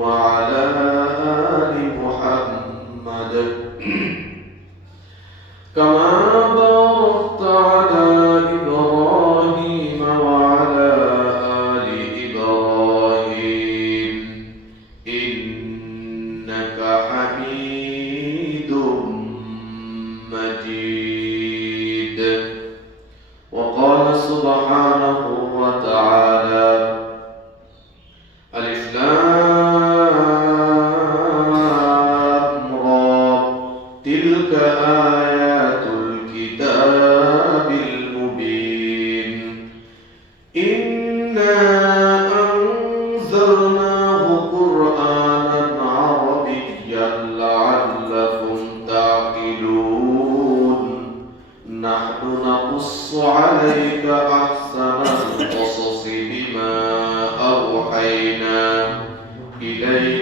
وعلى آل محمد. كما باركت على إبراهيم وعلى آل إبراهيم. إنك حميد مجيد. وقال سبحانه وتعالى تلك آيات الكتاب المبين. إنا أنزلناه قرآنا عربيا لعلكم تعقلون. نحن نقص عليك أحسن القصص بما أوحينا إليك.